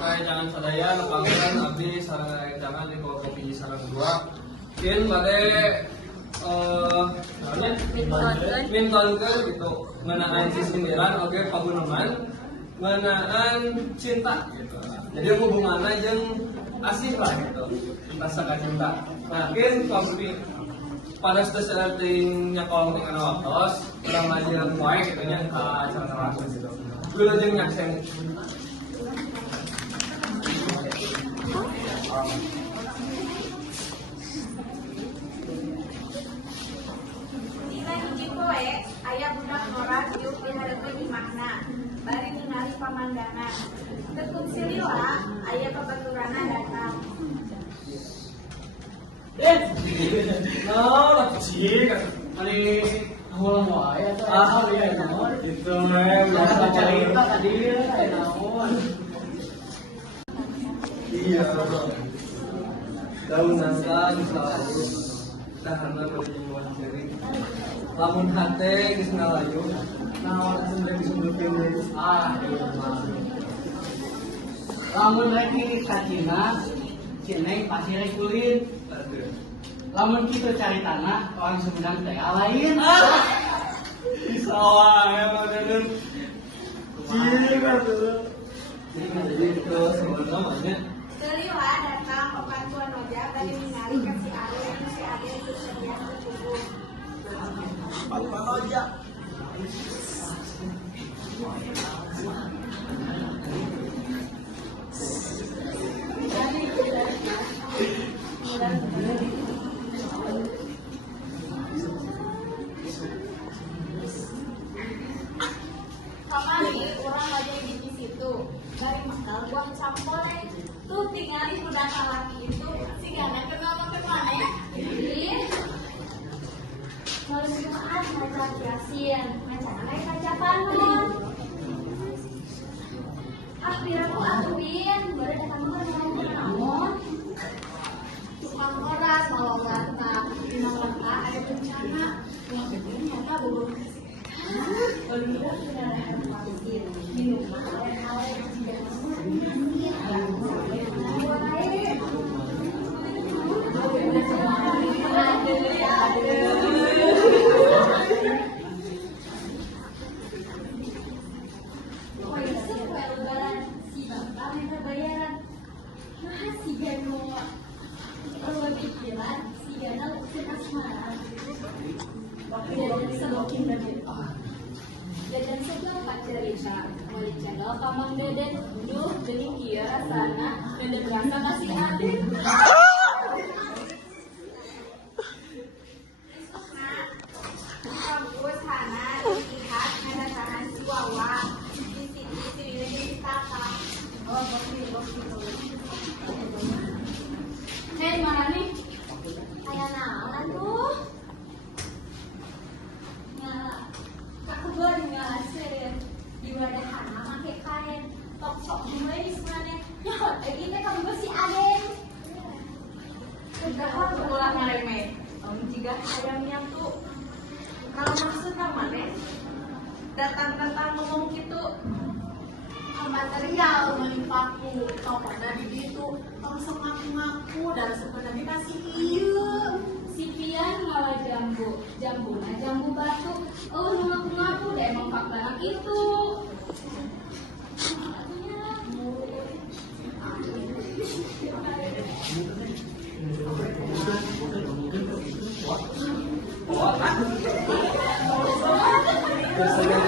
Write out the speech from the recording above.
jangan sadaya panggilan abdi sareng jangan di kopi sareng dua. Mungkin bade mintonkeun gitu ngeunaan sindiran oge paguneman ngeunaan cinta gitu. Jadi hubunganna jeung asih lah gitu. Rasa cinta. Nah, mungkin kopi pada setiap nyakolong di kana waktos urang ngajeun wae gitu nya ka acara gitu. Gula jeung nyakseng. Dina hiji poe aya budak norak yuk dihareupeun imahna bari ningali pamandangan. Tekuk silila aya babaturanna datang. Nah, cik, ani Ulang wae atuh. ya naon gitu biasa Cerita tadi aya naon. iya daun nangka disalayu dahana beureum buah ceri lamun hate geus ngalayu naon asup teh disebutkeun deui Iya mah. Lamun rek ini kacina, Cineng pasti rek kulit. Lamun kita cari tanah, orang Sumedang teh lain. sawah ya maden cik atuh jadi itu sebenarnya Silila datang opat tuan oja bari ningali ka si Aden teu sedia kuku. Kamari urang aja di situ. Bari makal buang campore. Tuh tinggali budak laki itu si gana kenal makan mana ya? Ih. Malam Jumat maca Yasin, maca naik kaca panon. Aku atuin, boleh datang ke namun. Tukang oras mau gantang, di Malaka ada bencana. Yang ternyata belum Bermudah sudah ada vaksin, minuman awet-awet tidak jajan sebelah pacarita mulai channel kamang deden duh geuning kieu rasana deden rasa kasih Aden. Kampus hana lihat kedatangan si Wawa di sini di Tata. Oh, bos. Hei, mana nih? Aya naon tuh? Ngasih di wadahana make kain sok mulai di sana nyahot lagi teh kamu si Aden udah ulah ngareme jika ayamnya tuh kalau maksud mana datang ngomong gitu material melimpaku tokonya di situ langsung ngaku dan sebenarnya kasih iya si Pian malah jambu batu ngaku deh emang fakta itu Biasanya